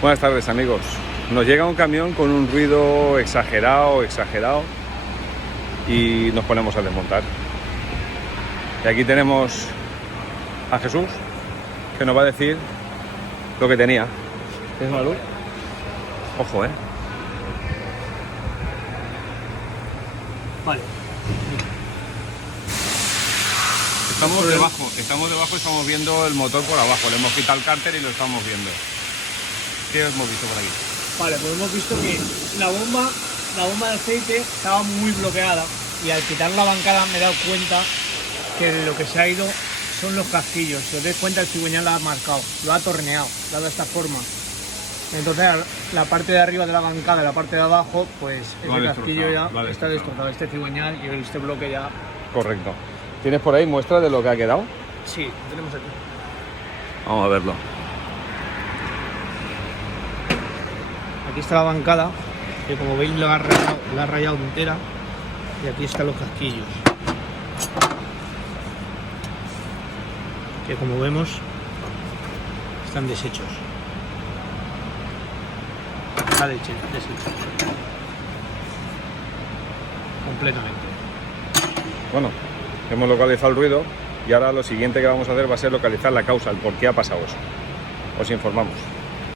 Buenas tardes, amigos. Nos llega un camión con un ruido exagerado y nos ponemos a desmontar. Y aquí tenemos a Jesús, que nos va a decir lo que tenía. ¿Tienes una luz? Ojo, Vale. Estamos debajo y estamos viendo el motor por abajo. Le hemos quitado el cárter y lo estamos viendo. ¿Qué hemos visto por aquí? Vale, pues hemos visto que la bomba de aceite estaba muy bloqueada y al quitar la bancada me he dado cuenta que lo que se ha ido son los casquillos. Si os dais cuenta, el cigüeñal la ha marcado, lo ha torneado, lo ha dado de esta forma. Entonces la parte de arriba de la bancada y la parte de abajo, pues ese casquillo ya está destrozado. Este cigüeñal y este bloque ya... Correcto. ¿Tienes por ahí muestra de lo que ha quedado? Sí, lo tenemos aquí. Vamos a verlo. Aquí está la bancada, que como veis la ha rayado entera, y aquí están los casquillos, que como vemos están deshechos. Está deshecho completamente. Bueno, hemos localizado el ruido y ahora lo siguiente que vamos a hacer va a ser localizar la causa, el por qué ha pasado eso. Os informamos.